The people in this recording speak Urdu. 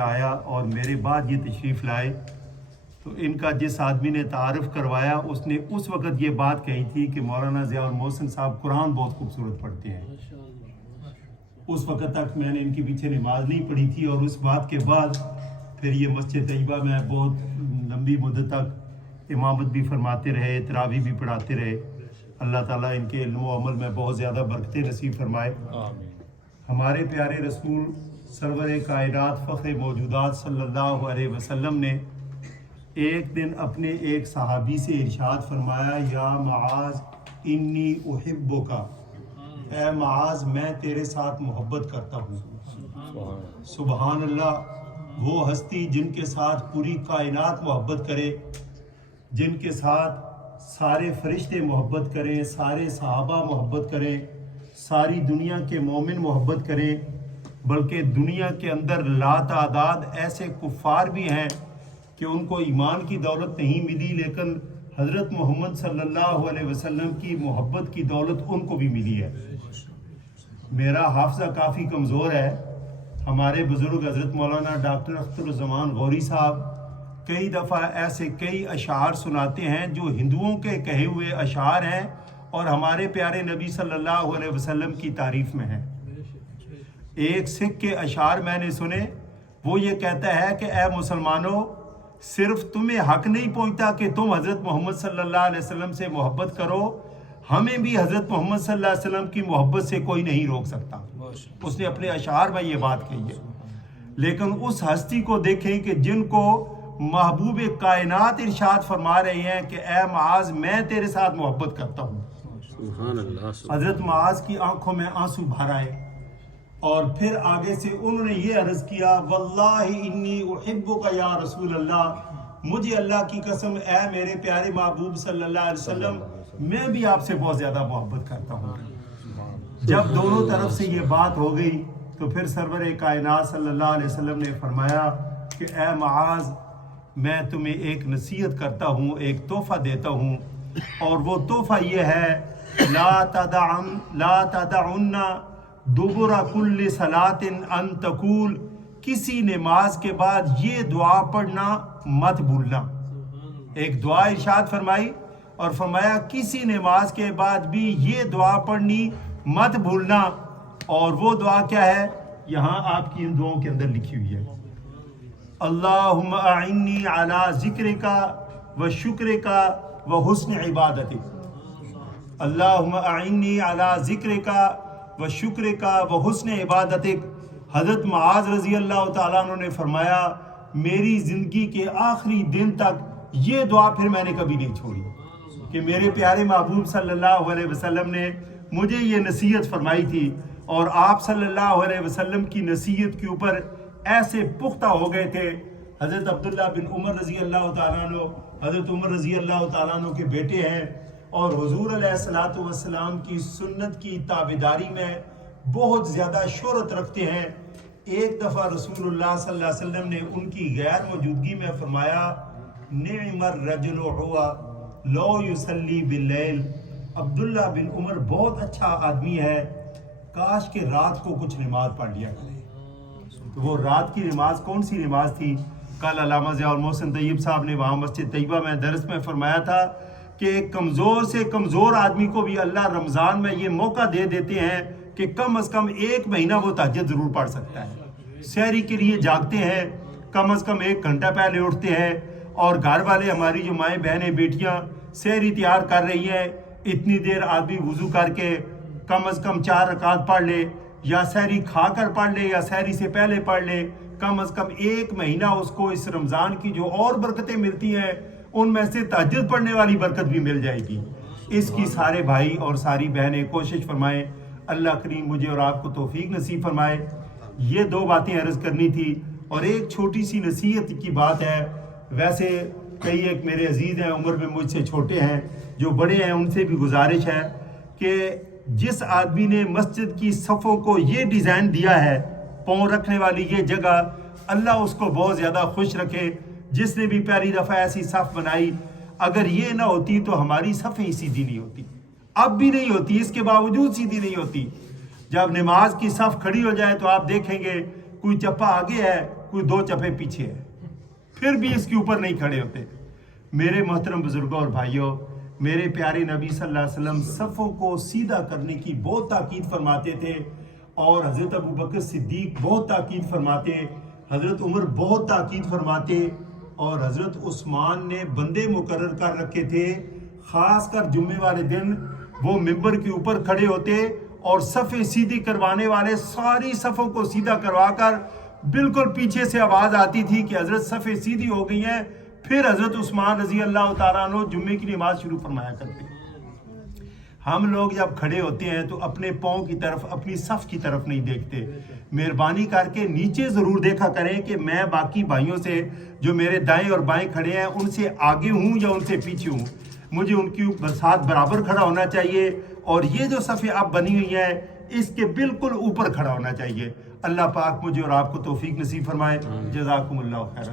آیا اور میرے بعد یہ تشریف لائے تو ان کا جس آدمی نے تعارف کروایا اس نے اس وقت یہ بات کہی تھی کہ مولانا ضیاء المحسن صاحب قرآن بہت خوبصورت پڑھتے ہیں. اس وقت تک میں نے ان کے پیچھے نماز نہیں پڑھی تھی اور اس بات کے بعد پھر یہ مسجد طیبہ میں بہت لمبی مدت تک امامت بھی فرماتے رہے، تراویح بھی پڑھاتے رہے. اللہ تعالیٰ ان کے علم و عمل میں بہت زیادہ برکتیں نصیب فرمائے. ہمارے پیارے رسول سرور کائنات فخر موجودات صلی اللہ علیہ وسلم نے ایک دن اپنے ایک صحابی سے ارشاد فرمایا، یا معاذ انی احبک، اے معاذ میں تیرے ساتھ محبت کرتا ہوں. سبحان اللہ. وہ ہستی جن کے ساتھ پوری کائنات محبت کرے، جن کے ساتھ سارے فرشتے محبت کریں، سارے صحابہ محبت کریں، ساری دنیا کے مومن محبت کریں، بلکہ دنیا کے اندر لاتعداد ایسے کفار بھی ہیں کہ ان کو ایمان کی دولت نہیں ملی لیکن حضرت محمد صلی اللہ علیہ وسلم کی محبت کی دولت ان کو بھی ملی ہے. میرا حافظہ کافی کمزور ہے. ہمارے بزرگ حضرت مولانا ڈاکٹر اخترالزمان غوری صاحب کئی دفعہ ایسے کئی اشعار سناتے ہیں جو ہندوؤں کے کہے ہوئے اشعار ہیں اور ہمارے پیارے نبی صلی اللہ علیہ وسلم کی تعریف میں ہیں. ایک سکھ کے اشعار میں نے سنے، وہ یہ کہتا ہے کہ اے مسلمانوں، صرف تمہیں حق نہیں پہنچتا کہ تم حضرت محمد صلی اللہ علیہ وسلم سے محبت کرو، ہمیں بھی حضرت محمد صلی اللہ علیہ وسلم کی محبت سے کوئی نہیں روک سکتا. اس نے اپنے اشعار میں یہ بات کہی ہے. لیکن اس ہستی کو دیکھیں کہ جن کو محبوب کائنات ارشاد فرما رہے ہیں کہ اے معاذ میں تیرے ساتھ محبت کرتا ہوں. سبحان اللہ. حضرت معاذ کی آنکھوں میں آنسو بھر آئے اور پھر آگے سے انہوں نے یہ عرض کیا، واللہ انی احبک یا رسول اللہ، مجھے اللہ کی قسم اے میرے پیارے محبوب صلی اللہ علیہ وسلم میں بھی آپ سے بہت زیادہ محبت کرتا ہوں. جب دونوں طرف سے یہ بات ہو گئی تو پھر سرور کائنات صلی اللہ علیہ وسلم نے فرمایا کہ اے معاذ میں تمہیں ایک نصیحت کرتا ہوں، ایک تحفہ دیتا ہوں، اور وہ تحفہ یہ ہے، لا تدعن دبر کل صلاۃ ان تقول، کسی نماز کے بعد یہ دعا پڑھنا مت بھولنا. ایک دعا ارشاد فرمائی اور فرمایا کسی نماز کے بعد بھی یہ دعا پڑھنی مت بھولنا. اور وہ دعا کیا ہے؟ یہاں آپ کی ان دعاؤں کے اندر لکھی ہوئی ہے، اللہم اعنی علی ذکرک و شکرک و حسن عبادتک. اللہم اعنی علی ذکرک و شکرک و حسن عبادتک. حضرت معاذ رضی اللہ تعالیٰ عنہ نے فرمایا میری زندگی کے آخری دن تک یہ دعا پھر میں نے کبھی نہیں چھوڑی کہ میرے پیارے محبوب صلی اللہ علیہ وسلم نے مجھے یہ نصیحت فرمائی تھی، اور آپ صلی اللہ علیہ وسلم کی نصیحت کے اوپر ایسے پختہ ہو گئے تھے. حضرت عبداللہ بن عمر رضی اللہ تعالیٰ عنہ حضرت عمر رضی اللہ تعالیٰ عنہ کے بیٹے ہیں اور حضور علیہ الصلوۃ والسلام کی سنت کی تابعداری میں بہت زیادہ شہرت رکھتے ہیں. ایک دفعہ رسول اللہ صلی اللہ علیہ وسلم نے ان کی غیر موجودگی میں فرمایا، نعم الرجل ہوا لو یصلی باللیل. عبداللہ بن عمر بہت اچھا آدمی ہے، کاش کہ رات کو کچھ نماز پڑھ لیا کرے. تو وہ رات کی نماز کون سی نماز تھی؟ کل علامہ ضیاء المحسن طیب صاحب نے وہاں مسجد طیبہ میں درس میں فرمایا تھا کہ ایک کمزور سے کمزور آدمی کو بھی اللہ رمضان میں یہ موقع دے دیتے ہیں کہ کم از کم ایک مہینہ وہ تہجد ضرور پڑھ سکتا ہے. سحری کے لیے جاگتے ہیں، کم از کم 1 گھنٹہ پہلے اٹھتے ہیں، اور گھر والے ہماری جو مائیں بہنیں بیٹیاں سحری تیار کر رہی ہیں، اتنی دیر آدمی وضو کر کے کم از کم 4 رکعت پڑھ لے، یا سحری کھا کر پڑھ لے یا سحری سے پہلے پڑھ لے، کم از کم 1 مہینہ اس کو اس رمضان کی جو اور برکتیں ملتی ہیں ان میں سے تہجد پڑھنے والی برکت بھی مل جائے گی. اس کی سارے بھائی اور ساری بہنیں کوشش فرمائیں. اللہ کریم مجھے اور آپ کو توفیق نصیب فرمائے. یہ 2 باتیں عرض کرنی تھی اور ایک چھوٹی سی نصیحت کی بات ہے. ویسے کئی ایک میرے عزیز ہیں عمر میں مجھ سے چھوٹے ہیں، جو بڑے ہیں ان سے بھی گزارش ہے کہ جس آدمی نے مسجد کی صفوں کو یہ ڈیزائن دیا ہے، پاؤں رکھنے والی یہ جگہ، اللہ اس کو بہت زیادہ خوش رکھے. جس نے بھی پہلی دفعہ ایسی صف بنائی، اگر یہ نہ ہوتی تو ہماری صفیں سیدھی نہیں ہوتی، اب بھی نہیں ہوتی، اس کے باوجود سیدھی نہیں ہوتی. جب نماز کی صف کھڑی ہو جائے تو آپ دیکھیں گے کوئی چپا آگے ہے کوئی 2 چپے پیچھے ہے، پھر بھی اس کے اوپر نہیں کھڑے ہوتے۔ میرے محترم بزرگوں اور بھائیوں، میرے پیارے نبی صلی اللہ علیہ وسلم صفوں کو سیدھا کرنے کی بہت تاکید فرماتے تھے، اور حضرت ابوبکر صدیق بہت تاکید فرماتے، حضرت عمر بہت تاکید فرماتے، اور حضرت عثمان نے بندے مقرر کر رکھے تھے، خاص کر جمعے والے دن وہ ممبر کے اوپر کھڑے ہوتے اور صفیں سیدھی کروانے والے ساری صفوں کو سیدھا کروا کر بالکل پیچھے سے آواز آتی تھی کہ حضرت صفیں سیدھی ہو گئی ہیں، پھر حضرت عثمان رضی اللہ تعالیٰ عنہ جمعے کی نماز شروع فرمایا کرتے۔ ہم لوگ جب کھڑے ہوتے ہیں تو اپنے پاؤں کی طرف، اپنی صف کی طرف نہیں دیکھتے۔ مہربانی کر کے نیچے ضرور دیکھا کریں کہ میں باقی بھائیوں سے جو میرے دائیں اور بائیں کھڑے ہیں ان سے آگے ہوں یا ان سے پیچھے ہوں، مجھے ان کی ساتھ برابر کھڑا ہونا چاہیے، اور یہ جو صفیں اب بنی ہوئی ہیں اس کے بالکل اوپر کھڑا ہونا چاہیے۔ اللہ پاک مجھے اور آپ کو توفیق نصیب فرمائے۔ جزاکم اللہ خیر۔